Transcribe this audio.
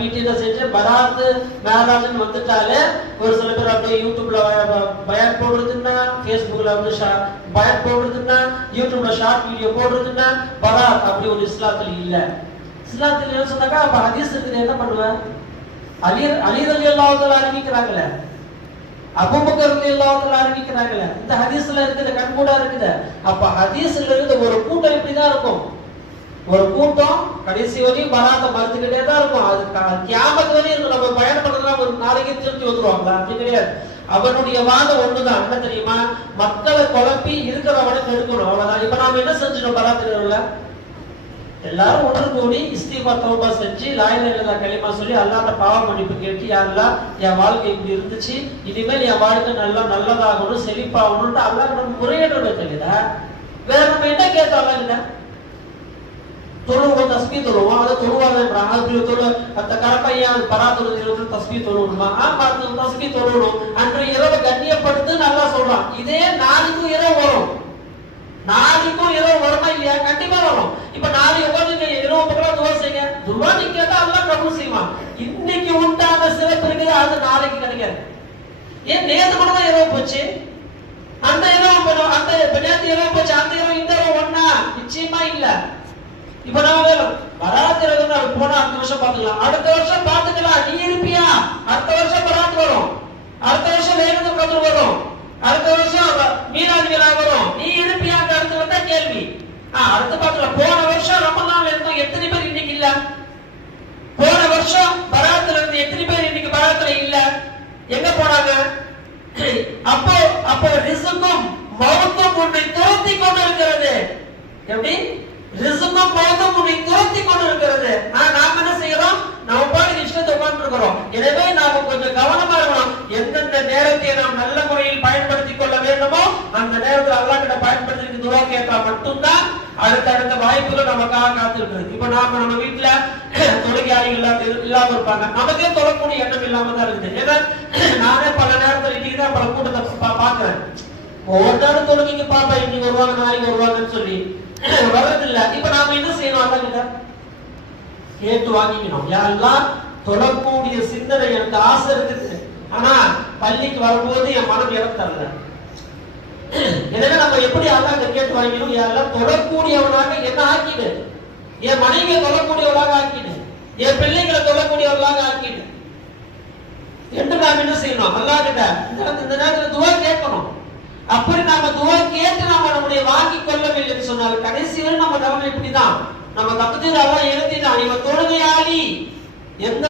வீட்டில செஞ்சு பராத் மேராஜ்னு வந்துட்டாலே ஒரு சில பேர் அப்படியே யூடியூப்ல பயான் போடுறதுன்னா, ஃபேஸ்புக்ல வந்து பயான் போடுறதுன்னா, யூடியூப்ல ஷார்ட் வீடியோ போடுறதுன்னா பராத் அப்படி ஒரு இஸ்லாத்துல இல்ல. இஸ்லாத்துல என்ன சொன்னாக்கா அப்ப ஹதீஸ் இருக்குது, என்ன பண்ணுவேன்? அலி ரலியல்லாஹு தஆலா அறிவிக்கிறாங்களே, அபூபக்கர் ரலியல்லாஹு தஆலா அறிவிக்கிறாங்களே, இந்த ஹதீஸ்ல இருக்குது, கண்கூடா இருக்குது. அப்ப ஹதீஸ்ல இருந்து ஒரு கூட்டம் இப்படிதான் இருக்கும். ஒரு கூட்டம் கடைசி வரையும் பராத்தை மறுத்துக்கிட்டே தான் இருக்கும். அது கியாமத் வரையும் இருக்கும். நம்ம பயன்படுத்தலாம், ஒரு நாளைக்கு திருப்பி வந்துருவாங்களா? அப்படி கிடையாது. அவனுடைய வாதம் ஒண்ணுதான், என்ன தெரியுமா? மக்களை குழப்பி இருக்கிறவனை கெடுக்கணும், அவ்வளவுதான். இப்ப நாம என்ன செஞ்சிடும்? பராத்துக்கிறவங்கள எல்லாரும் ஒன்று கூடி இஸ்திக்பார் தௌபா செஞ்சு லா இலாஹா இல்லல்லாஹ் கலிமா சொல்லி அல்லாஹ்ட்ட பாவ மன்னிப்பு கேட்டு, யா அல்லாஹ் என் வாழ்க்கை இப்படி இருந்துச்சு, இனிமேல் என் வாழ்க்கை நல்லதாகணும், செழிப்பாகணும்னு அல்லாஹ் நம்ம முறையிட தெரியுதா? வேற நம்ம என்ன கேட்டோம்? இல்ல தொழுவோம், தஸ்பீ தொழுவோம், அதை தொழுவாங்கன்றாங்க. அது தொழு அந்த கரப்பையான் பராத்துறது தஸ்பீ தொழுவணுமா? தஸ்பீ தொழுவணும். அன்று இரவு கண்ணியப்படுத்து நல்லா சொல்றான். இதே நாளைக்கும் இரவு வரும், நாளைக்கும் இரவு வருமா இல்லையா? கண்டிப்பா வரும். இப்ப நாளைக்கு உட்காந்து இரவு பக்கம் துவா செய்யுங்க, துவா நீ கேட்டா அல்லாஹ் கபூல் செய்வான். இன்னைக்கு உண்டான சிறப்பு இருக்குது, அது நாளைக்கு கிடைக்காது. ஏன் நேத்து கூட தான் இரவு போச்சு, அந்த இரவு அந்த நேத்து இரவு போச்சு, அந்த இரவு இந்த இரவு ஒண்ணா? நிச்சயமா இல்ல. இப்ப நான் பராத்து போனா அடுத்த வருஷம் பாத்துக்கலாம், அடுத்த வருஷம் பாத்துக்கலாம். நீ இருப்பியா? அடுத்த வருஷம் பராத்து வரும், அடுத்த வருஷம் லைலத்துல் கத்ர் வரும், அடுத்த வருஷம் மீலாது விழா வரும். நீ இருப்பியா? அடுத்து வந்தா கேள்வி. அடுத்து பாத்துக்கலாம். போன வருஷம் ரமலான்ல இருந்தோம், எத்தனை பேர் இன்னைக்கு இல்ல? போன வருஷம் பராத்துல இருந்து எத்தனை பேர் இன்னைக்கு பராத்துல இல்ல? எங்க போனாங்க? அப்போ ரிஸ்க்கும் மௌத்தும் உன்னை துரத்தி கொண்டு இருக்கிறது. எப்படி? ரிஸ்க்கும் மௌத்தும் உன்னை துரத்தி கொண்டு இருக்கிறது. நாம என்ன செய்யறோம்? நம்ம பாட்டு இஷ்டத்தை உட்கார்ந்து இருக்கிறோம். எனவே நாம கொஞ்சம் கவனமா இருக்கணும். எந்தெந்த நேரத்தை நாம் நல்ல முறையில் பயன்படுத்திக் கொள்ள வேண்டுமோ அந்த நேரத்தில் அல்லாஹ் கிட்ட பயன்படுத்தி துவா கேட்டா மட்டும்தான் அடுத்த வாய்ப்புகள் நமக்காக காத்திருக்கிறது. இப்ப நாம நம்ம வீட்டுல தொழுகையாளிகள் இல்லாம இருப்பாங்க, நமக்கே தொழக்கூடிய எண்ணம் இல்லாம தான் இருக்குது. ஏன்னா நானே பல நேரத்தில் இன்னைக்கு தான் பல கூட்டத்தை பாக்குறேன். ஒவ்வொரு நேரம் தொழுகைக்கு பாப்பா இன்னைக்கு வருவாங்க, நாளைக்கு வருவாங்கன்னு சொல்லி வர்றதில்லை. இப்ப நாம என்ன செய்யணும்? அல்லாஹ் கிட்ட கேட்டு வாங்கிக்கணும். யாரெல்லாம் தொழக்கூடிய சிந்தனை எனக்கு ஆசை இருக்குது, ஆனா பள்ளிக்கு வரும்போது என் மனம் இடம் தரல. எனவே நம்ம எப்படி அல்லாஹ் கேட்டு வாங்கிக்கணும்? யாரெல்லாம் தொழக்கூடியவனாக என்ன ஆக்கிடு, என் மனைவியை தொழக்கூடியவளாக ஆக்கிடு, என் பிள்ளைகளை தொழக்கூடியவர்களாக ஆக்கிடு என்று நாம் என்ன செய்யணும்? அல்லாஹ் கிட்ட இந்த நேரத்தில் துவா கேட்கணும். அப்படி நாம துவா கேட்டு நாம நம்முடைய வாங்கி கொள்ளவில்லை என்று சொன்னால் கடைசி வரை நம்ம நிலைமை இப்படிதான். நம்ம தகுதியில் அல்லாஹ் எழுதிதான், இவன் தொழுகையாளி எந்த